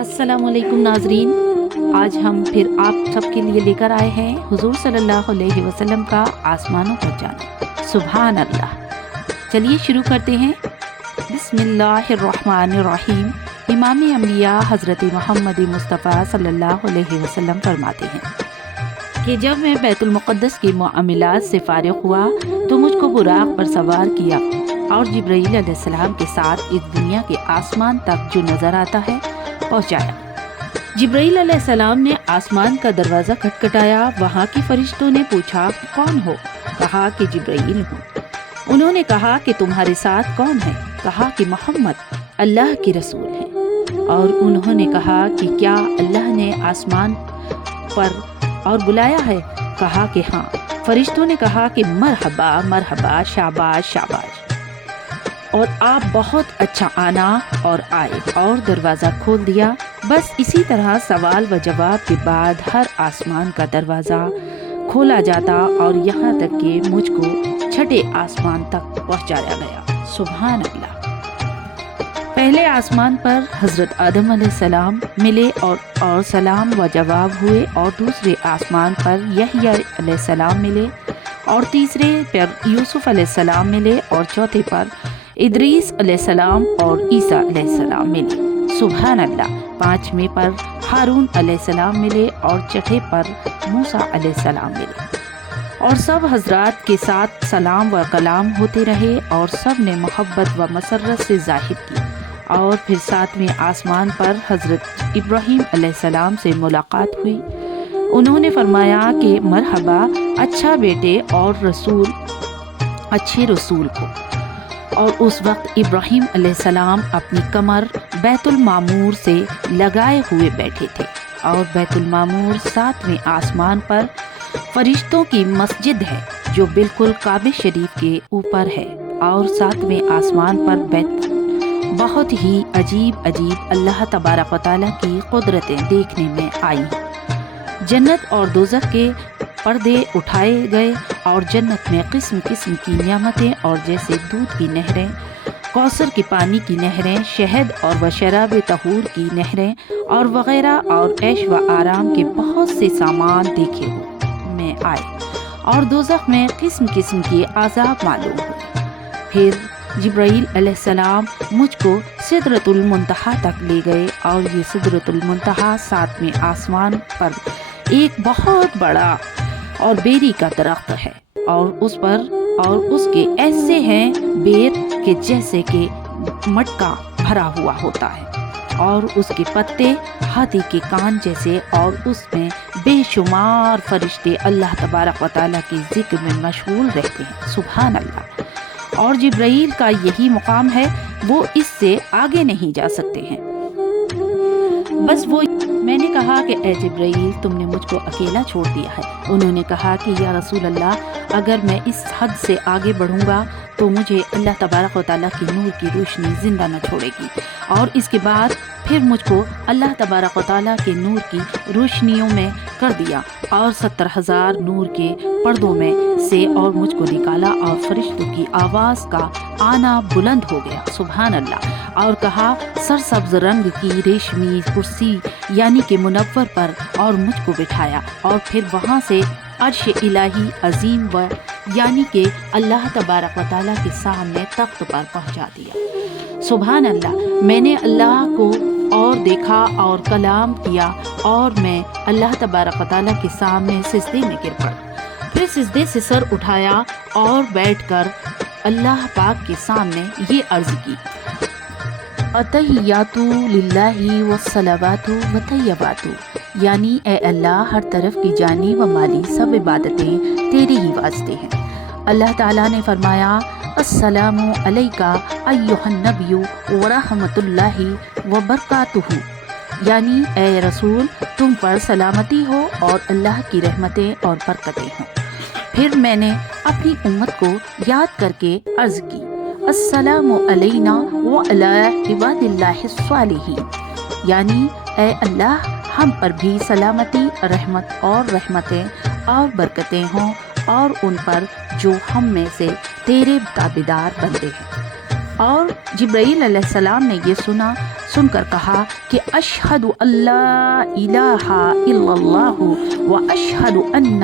السلام علیکم ناظرین، آج ہم پھر آپ سب کے لیے لے کر آئے ہیں حضور صلی اللہ علیہ وسلم کا آسمانوں پر جانا۔ سبحان اللہ۔ چلیے شروع کرتے ہیں۔ بسم اللہ الرحمن الرحیم۔ امام انبیاء حضرت محمد مصطفیٰ صلی اللہ علیہ وسلم فرماتے ہیں کہ جب میں بیت المقدس کے معاملات سے فارغ ہوا تو مجھ کو براق پر سوار کیا اور جبرائیل علیہ السلام کے ساتھ اس دنیا کے آسمان تک جو نظر آتا ہے پہنچایا۔ جبرائیل علیہ السلام نے آسمان کا دروازہ کھٹکھٹایا۔ وہاں کی فرشتوں نے پوچھا کون ہو؟ کہا کہ جبرائیل ہوں۔ انہوں نے کہا کہ تمہارے ساتھ کون ہے؟ کہا کہ محمد اللہ کے رسول ہیں۔ اور انہوں نے کہا کہ کیا اللہ نے آسمان پر اور بلایا ہے؟ کہا کہ ہاں۔ فرشتوں نے کہا کہ مرحبا مرحبا، شاباش شاباش، اور آپ بہت اچھا آنا، اور آئے اور دروازہ کھول دیا۔ بس اسی طرح سوال و جواب کے بعد ہر آسمان کا دروازہ کھولا جاتا اور یہاں تک کہ مجھ کو چھٹے آسمان تک پہنچایا گیا۔ سبحان اللہ۔ پہلے آسمان پر حضرت آدم علیہ السلام ملے اور سلام و جواب ہوئے، اور دوسرے آسمان پر یحییٰ علیہ السلام ملے، اور تیسرے پر یوسف علیہ السلام ملے، اور چوتھے پر ادریس علیہ السلام اور عیسیٰ علیہ السلام ملے۔ سبحان اللہ۔ پانچویں پر ہارون علیہ السلام ملے، اور چھٹے پر موسیٰ علیہ السلام ملے، اور سب حضرات کے ساتھ سلام و کلام ہوتے رہے، اور سب نے محبت و مسرت سے ظاہر کی۔ اور پھر ساتویں آسمان پر حضرت ابراہیم علیہ السلام سے ملاقات ہوئی۔ انہوں نے فرمایا کہ مرحبا اچھا بیٹے اور اچھے رسول کو۔ اور اس وقت ابراہیم علیہ السلام اپنی کمر بیت المعمور سے لگائے ہوئے بیٹھے تھے، اور بیت المعمور ساتویں آسمان پر فرشتوں کی مسجد ہے جو بالکل کعبہ شریف کے اوپر ہے، اور ساتویں آسمان پر بہت ہی عجیب اللہ تبارک و تعالیٰ کی قدرتیں دیکھنے میں آئیں۔ جنت اور دوزخ کے پردے اٹھائے گئے، اور جنت میں قسم قسم کی نعمتیں، اور جیسے دودھ کی نہریں، کوثر کے پانی کی نہریں، شہد اور شراب طہور کی نہریں، اور وغیرہ، اور عیش و آرام کے بہت سے سامان دیکھے میں آئے، اور دوزخ میں قسم قسم کے عذاب معلوم ہوئے۔ پھر جبرائیل علیہ السلام مجھ کو سدرۃ المنتہا تک لے گئے، اور یہ سدرۃ المنتہا ساتویں آسمان پر ایک بہت بڑا اور بیری کا درخت ہے، اور اس کے ایسے ہیں بیر کے جیسے کہ مٹکا بھرا ہوا ہوتا ہے، اور اس کے پتے ہاتھی کے کان جیسے، اور اس میں بے شمار فرشتے اللہ تبارک و تعالیٰ کے ذکر میں مشغول رہتے ہیں۔ سبحان اللہ۔ اور جبرائیل کا یہی مقام ہے، وہ اس سے آگے نہیں جا سکتے ہیں۔ بس میں نے کہا کہ اے جبرائیل، تم نے مجھ کو اکیلا چھوڑ دیا ہے۔ انہوں نے کہا کہ یا رسول اللہ، اگر میں اس حد سے آگے بڑھوں گا تو مجھے اللہ تبارک و تعالیٰ کی نور کی روشنی زندہ نہ چھوڑے گی، اور اس کے بعد پھر مجھ کو اللہ تبارک و تعالیٰ کے نور کی روشنیوں میں کر دیا، اور 70,000 نور کے پردوں میں سے اور مجھ کو نکالا، اور فرشتوں کی آواز کا آنا بلند ہو گیا۔ سبحان اللہ۔ اور کہا سرسبز رنگ کی ریشمی کرسی یعنی کہ منور پر، اور مجھ کو بٹھایا، اور پھر وہاں سے عرش الہی عظیم یعنی کہ اللہ تبارک و تعالیٰ کے سامنے تخت پر پہنچا دیا۔ سبحان اللہ۔ میں نے اللہ کو اور دیکھا اور کلام کیا، اور میں اللہ تبارک و تعالیٰ کے سامنے سجدے میں گر پڑا۔ پھر سجدے سے سر اٹھایا اور بیٹھ کر اللہ پاک کے سامنے یہ عرض کی، التحیات للہ والصلوات والطیبات، یعنی اے اللہ، ہر طرف کی جانی و مالی سب عبادتیں تیرے ہی واسطے ہیں۔ اللہ تعالیٰ نے فرمایا السلام علیکہ ایھا النبی ورحمۃ اللہ وبرکاتہ، یعنی اے رسول، تم پر سلامتی ہو اور اللہ کی رحمتیں اور برکتیں ہوں۔ پھر میں نے اپنی امت کو یاد کر کے عرض کی السلام علینا وعلی عباد اللہ الصالحین، یعنی اے اللہ، ہم پر بھی سلامتی، رحمت اور رحمتیں اور برکتیں ہوں، اور ان پر جو ہم میں سے تیرے تابعدار بندے ہیں۔ اور جبرائیل علیہ السلام نے یہ سنا سن کر کہا کہ اشہد اللہ الہ الا اللہ و اشہد ان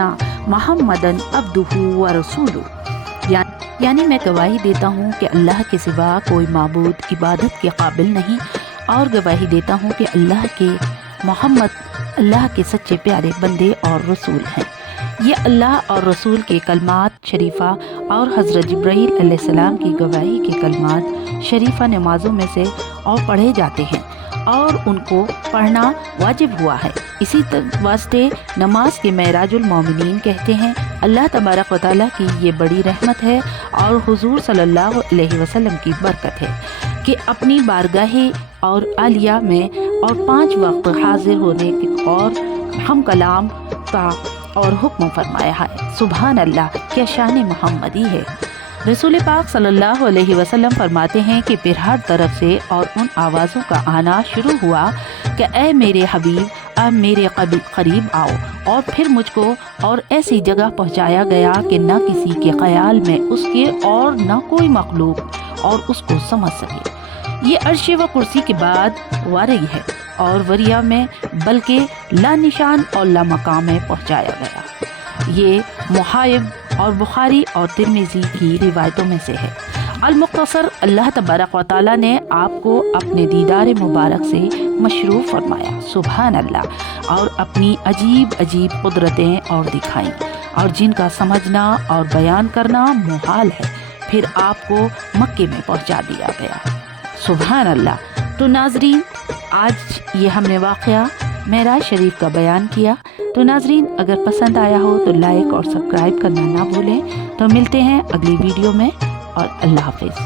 محمدن عبدہ و رسولہ، یعنی میں گواہی دیتا ہوں کہ اللہ کے سوا کوئی معبود عبادت کے قابل نہیں، اور گواہی دیتا ہوں کہ محمد اللہ کے سچے پیارے بندے اور رسول ہیں۔ یہ اللہ اور رسول کے کلمات شریفہ اور حضرت جبرائیل علیہ السلام کی گواہی کے کلمات شریفہ نمازوں میں سے اور پڑھے جاتے ہیں، اور ان کو پڑھنا واجب ہوا ہے۔ اسی واسطے نماز کے معراج المومنین کہتے ہیں۔ اللہ تبارک و تعالیٰ کی یہ بڑی رحمت ہے اور حضور صلی اللہ علیہ وسلم کی برکت ہے کہ اپنی بارگاہ اور عالیہ میں اور 5 وقت حاضر ہونے اور ہم کلام کا اور حکم فرمایا ہے۔ سبحان اللہ، کیا شان محمدی ہے۔ رسول پاک صلی اللہ علیہ وسلم فرماتے ہیں کہ پھر ہر طرف سے اور ان آوازوں کا آنا شروع ہوا کہ اے میرے حبیب، اب میرے قریب آؤ، اور پھر مجھ کو اور ایسی جگہ پہنچایا گیا کہ نہ کسی کے خیال میں اس کے اور نہ کوئی مخلوق اور اس کو سمجھ سکے۔ یہ عرش و کرسی کے بعد وارئی ہے اور وریہ میں بلکہ لا نشان اور لا مقام میں پہنچایا گیا۔ یہ محائب اور بخاری اور ترمذی کی روایتوں میں سے ہے۔ المختصر، اللہ تبارک و تعالیٰ نے آپ کو اپنے دیدار مبارک سے مشروف فرمایا، سبحان اللہ، اور اپنی عجیب عجیب قدرتیں اور دکھائیں، اور جن کا سمجھنا اور بیان کرنا محال ہے، پھر آپ کو مکے میں پہنچا دیا گیا، سبحان اللہ۔ تو ناظرین، آج یہ ہم نے واقعہ معراج شریف کا بیان کیا۔ تو ناظرین، اگر پسند آیا ہو تو لائک اور سبسکرائب کرنا نہ بھولیں۔ تو ملتے ہیں اگلی ویڈیو میں، اور اللہ حافظ۔